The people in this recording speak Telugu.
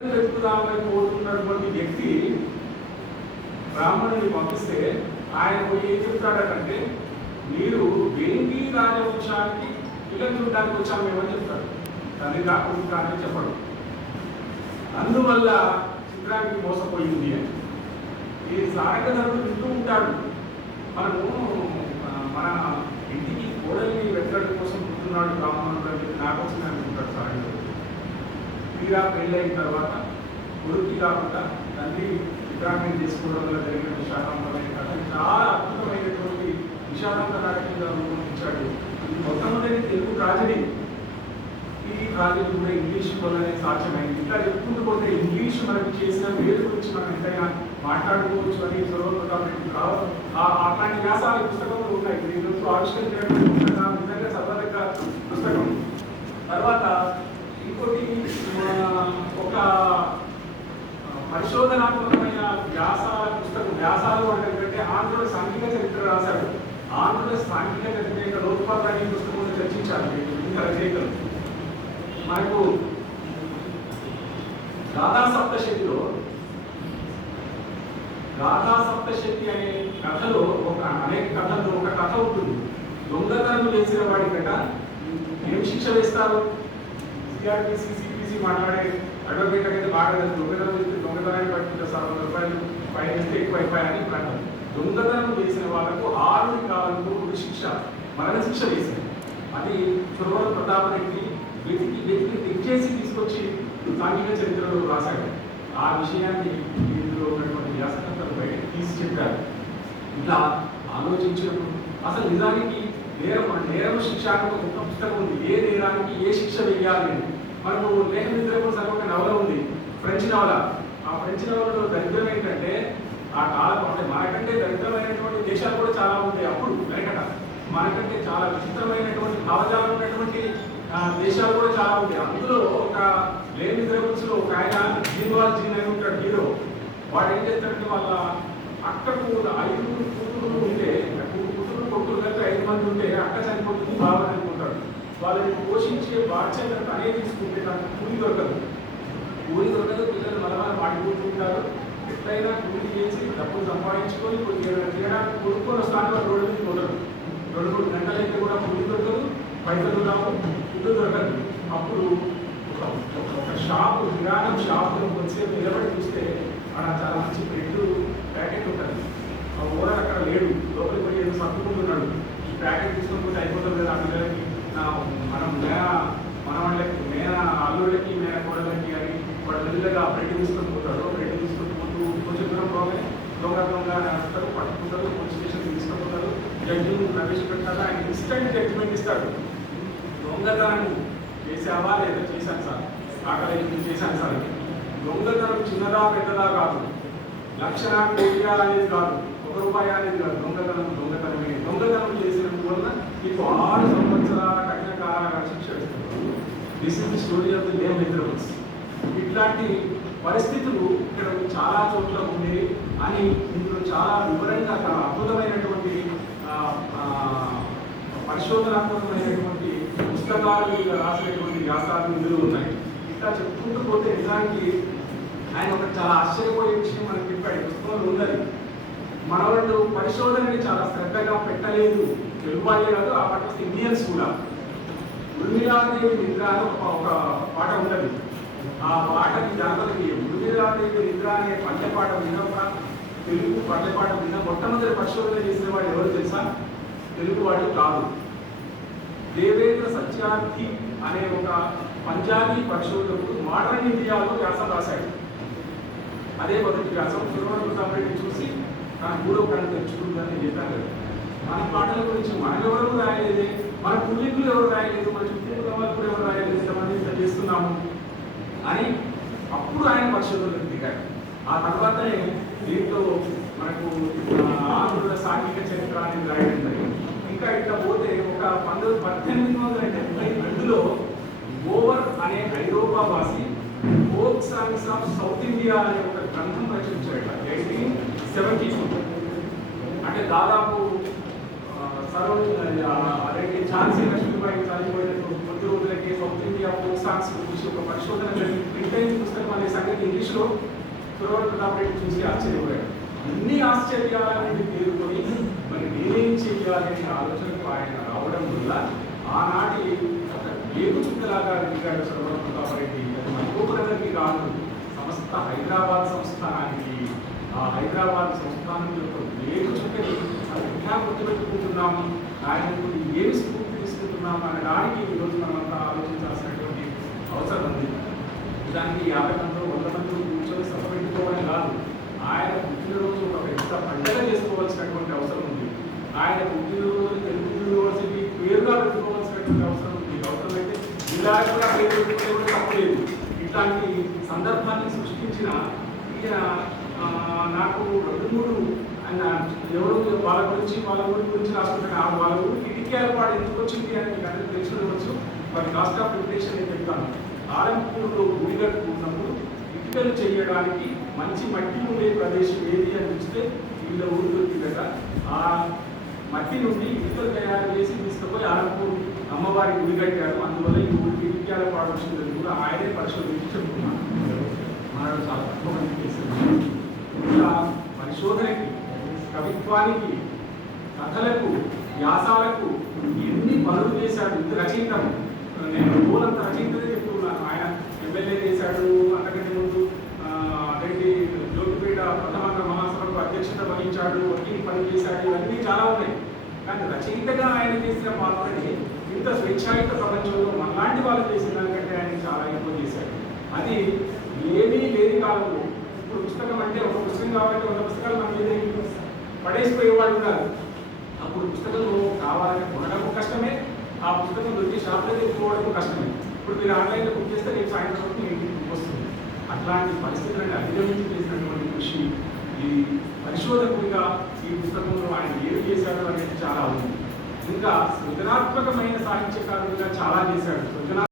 చెప్పుదామని కోరుతున్నటువంటి వ్యక్తి బ్రాహ్మణుని పంపిస్తే ఆయన పోయి ఏం చెప్తాడటంటే మీరు వెంగి రాజవంశానికి పిల్లలు చూడడానికి వచ్చాము మేమని చెప్తాడు. తండ్రి కాకుండా చెప్పడు. అందువల్ల చిత్రానికి మోసపోయింది అని. ఈ సారకధరుడు వింటూ ఉంటాడు. మనము మన ఇంటికి కోడలిని వెతకడం కోసం పుట్టున్నాడు బ్రాహ్మణుడు అని చెప్పి నాకు వచ్చింది తీరా పెళ్ళైన తర్వాత కొడుకు కాకుండా తండ్రి రిటైర్మెంట్ చేసుకోవడం వల్ల జరిగిన విషాదాంతమైన కథ చాలా అద్భుతమైనటువంటి విషాదాంత నాటకంగా రూపొందించాడు. ఇది మొట్టమొదటి తెలుగు ట్రాజడీ ఈ ట్రాజడీ కూడా ఇంగ్లీష్ వల్లనే సాధ్యమైంది. ఇంకా చెప్పుకుంటూ పోతే ఇంగ్లీష్ మనకి చేసిన వేరు గురించి మనం ఎంతైనా మాట్లాడుకోవచ్చు అని సర్వప్రతాప్ రెడ్డి రావు అట్లాంటి వ్యాసాలు పుస్తకంలో ఉన్నాయి. దీని గురించి ఆవిష్కరించడం పుస్తకం నిజంగా చదవదగ్గ పుస్తకం తర్వాత ఇంకోటి ఆ, ఒక ఆ, పరిశోధనాత్మకమైన వ్యాసాల పుస్తకం వ్యాసాలు అంటే ఏంటంటే ఆంధ్రుల సాంఘిక చరిత్ర రాశాడు ఆంధ్రుల సాంఘిక చరిత్ర యొక్క పుస్తకంలో చర్చించాలి. ఇంకా రచయితలు. మనకు గాథా సప్తశతిలో గాథా సప్తశతి అనే కథలో ఒక అనేక కథల్లో ఒక కథ ఉంటుంది. దొంగతనం చేసిన వాడికట ఏం శిక్ష వేస్తారు? సిఆర్పిసి సిపిసి మాట్లాడే అడ్వకేట్ అయితే బాగా దొంగతనం చేస్తే దొంగతనాన్ని పట్టుకుంటారు సార్ వంద రూపాయలు పైన వేస్తే ఎక్కువ అయిపోయాయని అంటారు దొంగతనం చేసిన వాళ్ళకు ఆరు కాలంలో ఒక శిక్ష మరణ శిక్ష వేసింది. అది చురవర ప్రతాప్ రెడ్డి వెతికి వెతికి తెచ్చేసి తీసుకొచ్చి సాంఘిక చరిత్రలో రాశాడు. ఆ విషయాన్ని ఇందులో ఉన్నటువంటి వ్యాసకర్తలు బయటకు తీసి చెప్పారు. ఇట్లా ఆలోచించినప్పుడు అసలు నిజానికి నేరం నేరం శిక్ష ఒక పుస్తకం ఉంది. ఏ నేరానికి ఏ శిక్ష వేయాలి? అని మనకు లేఖ నిద్రకు సగం ఒక నవల ఉంది. ఫ్రెంచ్ నవల. ఆ ఫ్రెంచ్ నవల ఆ కాలం అంటే మనకంటే దరిద్రమైనటువంటి దేశాలు కూడా చాలా ఉంటాయి అప్పుడు వెనకట. మనకంటే చాలా విచిత్రమైనటువంటి భావజాలం ఉన్నటువంటి దేశాలు కూడా చాలా ఉంటాయి. అందులో ఒక లేని ద్రవల్స్లో ఒక ఆయన జీన్వాల్ జీన్ అని ఉంటాడు హీరో. వాడు ఏం చేస్తాడంటే వాళ్ళ అక్కకు ఐదు కూతురు ఉంటే కూతురు కొడుకులు కలిపి ఐదు మంది ఉంటే అక్క చనిపోతుంది బావ చనిపోతాడు. వాళ్ళని పోషించే బాధ్యత తనే తీసుకుంటే తనకు కూలి దొరకదు. కూలి దొరకదు పిల్లలు మలమల మాడిపోతుంటారు. ఎట్లయినా కూలి చేసి డబ్బులు సంపాదించుకొని కొద్దిగా తినడానికి కొనుక్కొని వస్తాను రోడ్డు మీద కుదరదు రెండు మూడు గంటలు అయితే కూడా కూలి దొరకదు పైసలు రావు ఇల్లు దొరకదు. అప్పుడు ఒక ఒక షాపు విరాణం షాపు వచ్చే నిలబడి చూస్తే అక్కడ చాలా మంచి బ్రెడ్ ప్యాకెట్ ఉంటుంది. ఆ ఓనర్ అక్కడ లేడు. లోపలికి పోయి ఏదో సర్దుకుంటున్నాడు. ఈ ప్యాకెట్ తీసుకొని పోతే అయిపోతుంది కదా ఆ పిల్లలకి. నా మనం మేన మనవాళ్ళకి మేన అల్లుళ్ళకి మేన కోడలకి అని వాడు ఆ బ్రెడ్ తీసుకొని పోతాడు. బ్రెడ్ కొంచెం దొంగ దొంగ అని వస్తారు పట్టుకుంటారు పోలీస్ స్టేషన్ తీసుకుంటారు జడ్జిని ప్రవేశపెట్టాలి ఆయన ఇన్స్టెంట్ జడ్జిమెంట్ ఇస్తాడు. దొంగతనం చేసావా లేదా చేశాను సార్? ఆకలి చేశాను సార్? దొంగతనం చిన్నదా పెద్దదా కాదు. లక్షణా కోటియా అనేది కాదు. ఒక రూపాయి అనేది కాదు. దొంగతనం దొంగతనమే. దొంగతనం చేసినందువల్ల మీకు ఆరు సంవత్సరాల కఠిన కారాగార శిక్ష ఇస్తుంది this is the story of the name literals ఇట్లాంటి పరిస్థితులు ఇక్కడ చాలా చోట్ల ఉండేవి. అని ఇందులో చాలా వివరంగా చాలా అద్భుతమైనటువంటి పరిశోధనాత్మకమైనటువంటి పుస్తకాలు రాసినటువంటి వ్యాసాలు ఇందులో ఉన్నాయి. ఇట్లా చెప్పుకుంటూ పోతే నిజానికి ఆయన ఒక చాలా ఆశ్చర్యపోయే విషయం మనకి చెప్పాడు. పుస్తకంలో ఉన్నది. మన వాళ్ళు పరిశోధనని చాలా శ్రద్ధగా పెట్టలేదు. తెలుగు వాళ్ళే కాదు ఆ పాట ఇండియన్స్ కూడా. ఉర్మిలాదేవి నిద్ర ఒక పాట ఉండదు. ఆ పాటకి జాతరకి ఉర్మిళాదేవి నిద్ర అనే పల్లె విన్నప్ప తెలుగు పల్లె పాట విన్న మొట్టమొదటి పరిశోధన చేసిన వాడు ఎవరు తెలుసా? తెలుగు వాడు కాదు. దేవేంద్ర సత్యార్థి అనే ఒక పంజాబీ పరిశోధకుడు మోడర్న్ ఇండియాలో వ్యాసం రాశాడు. అదే మొదటి వ్యాసం. సురవరం చూసి తన మూడో కళను తెచ్చుకుంటుందని చెప్పారు మన పాటల గురించి మనం ఎవరు రాయలేదు. మన పూర్వీకులు ఎవరు రాయలేదు? మన చుట్టూ వాళ్ళు కూడా ఎవరు రాయలేదు? ఇంతమంది చేస్తున్నాము. అని అప్పుడు ఆయన పరిశోధనలకు దిగారు ఆ తర్వాతనే దీంట్లో మనకు ఆంధ్రుల సాంఘిక చరిత్ర అనేది రాయడం జరిగింది. ఇంకా ఇట్లా పోతే ఒక పంతొమ్మిది పద్దెనిమిది వందల డెబ్బై రెండులో ఓవర్ అనే ఐరోపా వాసి folk songs of south India అనే ఒక గ్రంథం రచించాడు. ఎయిటీన్ సెవెంటీ అంటే దాదాపు ఆ, సరౌ అదేంటి ఝాన్సీ లక్ష్మీబాయి చనిపోయినట్టు కొద్ది రోజులకి సౌత్ ఇండియా ఫోక్ సాంగ్స్ గురించి ఒక పరిశోధన జరిగి ప్రింట్ అయిన పుస్తకం అనే సంగతి ఇంగ్లీష్లో తురవల్ ప్రతాప్ రెడ్డి చూసి ఆశ్చర్యపోయాడు అన్ని ఆశ్చర్యాలని పేరుకొని మరి నేనేం చేయాలనే ఆలోచనకు ఆయన రావడం వల్ల ఆనాటి ఒక ఏగు చుక్కలాగా ఎదిగాడు సర్వర్ ప్రతాప్ రెడ్డి అది మహబూబ్నగర్కి కాదు సమస్త హైదరాబాద్ సంస్థానానికి ఆ హైదరాబాద్ సంస్థానం యొక్క ఏగు చుక్కని ఎలా గుర్తుపెట్టుకుంటున్నాము? ఆయన నుండి ఏమి స్ఫూర్తి తీసుకుంటున్నాము అనడానికి ఈరోజు మనమంతా ఆలోచించాల్సినటువంటి అవసరం ఉంది. దానికి యాభై మంది వంద మంది కూర్చొని సభ పెట్టుకోవడం కాదు. ఆయన పుట్టినరోజు ఒక పెద్ద పండుగ చేసుకోవాల్సినటువంటి అవసరం ఉంది. ఆయన పుట్టినరోజు తెలుగు యూనివర్సిటీ పేరుగా పెట్టుకోవాల్సినటువంటి అవసరం ఉంది. అవసరమైతే జిల్లా కూడా పేరు పెట్టుకుంటే కూడా తప్పలేదు ఇట్లాంటి సందర్భాన్ని సృష్టించిన ఈయన నాకు రెండు మూడు ఆయన ఎవరు వాళ్ళ గురించి వాళ్ళ ఊరి గురించి రాసుకుంటాను ఆ వాళ్ళ ఊరు కిటికీల పాడు ఎందుకు వచ్చింది అని మీకు అందరికీ తెలిసి ఉండవచ్చు. మరి కాస్ట్ ఆఫ్ ప్రిపరేషన్ నేను చెప్తాను? ఆలంపూర్లో గుడి కట్టుకున్నప్పుడు ఇటుకలు చేయడానికి మంచి మట్టి ఉండే ప్రదేశం ఏది అని చూస్తే వీళ్ళ ఊరు దొరికిందట ఆ మట్టి నుండి ఇటుకలు తయారు చేసి తీసుకుపోయి ఆలంపూర్ అమ్మవారి గుడి కట్టారు. అందువల్ల ఈ ఊరికి ఇటుకల పాడు వచ్చిందని కూడా ఆయనే పరిశోధించి చెప్తున్నాను మనడు చాలా తక్కువ పరిశోధనకి కవిత్వానికి కథలకు వ్యాసాలకు ఎన్ని పనులు చేశాడు ఇంత రచయితం? నేను రోజంత రచయితనే చెప్తున్నాను ఆయన ఎమ్మెల్యే చేశాడు అంతకంటే ముందు అదేంటి జ్యోతిపీఠ ప్రథమ మహాసభకు అధ్యక్షత వహించాడు వకీలు పని చేశాడు ఇవన్నీ చాలా ఉన్నాయి. కానీ రచయితగా ఆయన చేసిన పాత్రని ఇంత స్వేచ్ఛాయుత ప్రపంచంలో మనలాంటి వాళ్ళు చేసిన దానికంటే ఆయన చాలా ఎక్కువ చేశాడు. అది ఏమీ లేని కాలంలో. ఇప్పుడు పుస్తకం అంటే ఒక పుస్తకం కాబట్టి ఒక పుస్తకాలు మన మీద పడేసిపోయేవాడు ఉన్నారు. అప్పుడు పుస్తకం కావాలంటే కొనడం కష్టమే ఆ పుస్తకం దొరికి షాప్లో తెచ్చుకోవడం కష్టమే. ఇప్పుడు మీరు ఆన్లైన్లో బుక్ చేస్తే రేపు సాయంత్రం మీకు బుక్ వస్తుంది. అట్లాంటి పరిస్థితులను అధిగమించి చేసినటువంటి కృషి ఈ పరిశోధకుడిగా ఈ పుస్తకంలో ఆయన ఏమి చేశాడు అనేది చాలా ఉంది. ఇంకా సృజనాత్మకమైన సాహిత్యకారుడిగా చాలా చేశాడు. సృజనా